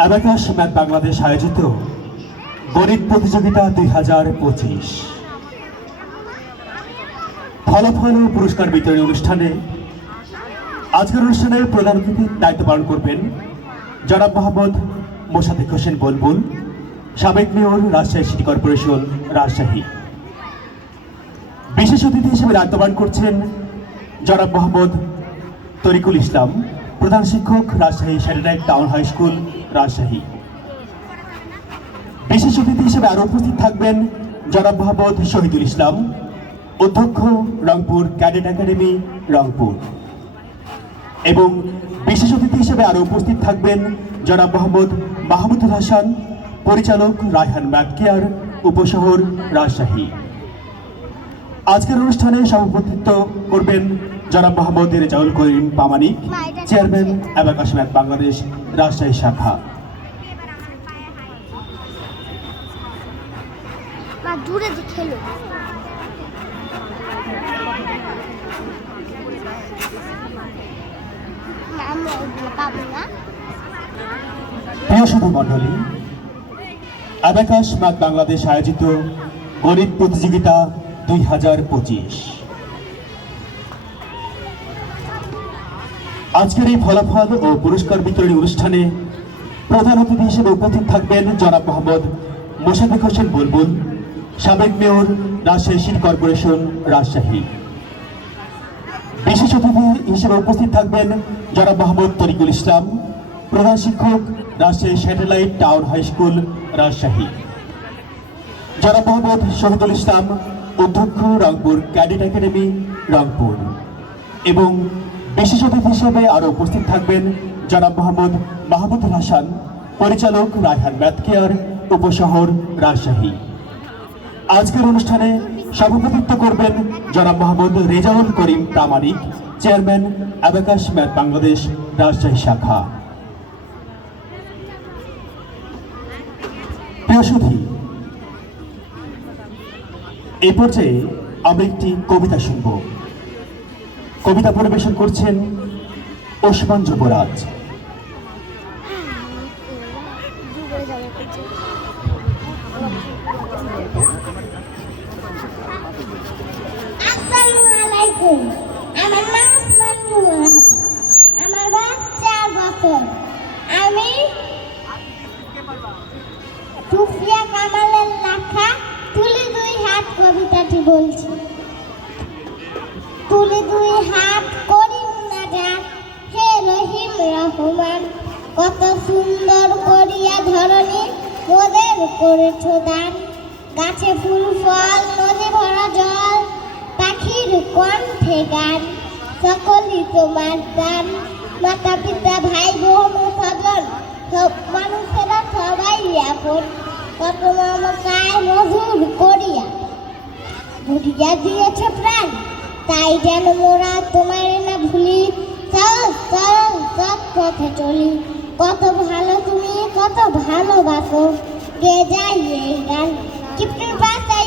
Abakash math Bangladesh আয়োজিত গণিত প্রতিযোগিতা 2025 ফলাফল ও পুরস্কার বিতরণী অনুষ্ঠানে আজকের অনুষ্ঠানের প্রধান অতিথির দায়িত্ব পালন করবেন জনাব মোহাম্মদ মোসাদ্দেক হোসেন বুলবুল, সাবেক mayor, Rajshahi city corporation, Rajshahi. বিশেষ অতিথি হিসেবে দায়িত্ব পালন করছেন জনাব মোহাম্মদ তরিকুল ইসলাম, প্রধান শিক্ষক, Rajshahi satellite town high school, Rajshahi. বিশেষ অতিথি হিসেবে আরও উপস্থিত থাকবেন জনাব মোহাম্মদ শহীদুল ইসলাম, অধ্যক্ষ, রংপুর ক্যাডেট একাডেমি, রংপুর। এবং বিশেষ অতিথি হিসেবে আরও উপস্থিত থাকবেন জনাব মোহাম্মদ মাহমুদুল হাসান, পরিচালক, রায়হান ম্যাথ কেয়ার, উপশহর, রাজশাহী। আজকের অনুষ্ঠানে সভাপতিত্ব করবেন জনাব মোহাম্মদ রেজাউল করিম প্রামাণিক, চেয়ারম্যান অ্যাবাকাশ ম্যাথ বাংলাদেশ, রাজশাহী শাখা। প্রিয় শুধু মণ্ডলী, অ্যাবাকাশ ম্যাথ বাংলাদেশ আয়োজিত গণিত প্রতিযোগিতা 2025 আজকের এই ফলাফল ও পুরস্কার বিতরণী অনুষ্ঠানে প্রধান অতিথি হিসেবে উপস্থিত থাকবেন জনাব মোহাম্মদ মোসাদ্দেক হোসেন বুলবুল, সাবেক mayor, Rajshahi city corporation, Rajshahi. বিশেষ অতিথি হিসেবে উপস্থিত থাকবেন জনাব মোহাম্মদ তরিকুল ইসলাম, প্রধান শিক্ষক, Rajshahi satellite town high school, Rajshahi. জনাব মোহাম্মদ শহীদুল ইসলাম, অধ্যক্ষ, রংপুর ক্যাডেট একাডেমি, রংপুর। এবং বিশেষ অতিথি হিসেবে আরও উপস্থিত থাকবেন জনাব মোহাম্মদ মাহমুদুল হাসান, পরিচালক, রায়হান ম্যাথ কেয়ার, উপশহর, রাজশাহী। আজকের অনুষ্ঠানে সভাপতিত্ব করবেন জনাব মোহাম্মদ রেজাউল করিম প্রামাণিক, চেয়ারম্যান অ্যাবাকাশ ম্যাথ বাংলাদেশ, রাজশাহী শাখা। প্রিয় সুধী, এই পর্যায়ে আমরা একটি কবিতা শুনব। কবিতা পরিবেশন করছেন ওসমান যুবরাজ। আমার নাম ওসমান যুবরাজ, আমার বয়স 4 বছর। আমি সুফিয়া কামালের লেখা তুলি দুই হাত কবিতাটি বলছি। তুলি দুই হাত করি মুনাজাত, হে রহিম রহমান, কত সুন্দর করিয়া ধরণী মোদের করেছ দান। গাছে ফুল ফল, নদী ভরা জল, পাখির কণ্ঠে গান, সকলই তোমার দান। মাতা পিতা ভাই বোন স্বজন, সব মানুষেরা সবাই আপন, কত মমতায় মধুর করিয়া ভুলিয়া দিয়েছ প্রাণ। তাই যেন মোরা তোমার না ভুলি, সরল সরল সৎ পথে চলি। কত ভালো তুমি, কত ভালোবাসো, গে যাই এই গান। কিপ্টের পাশে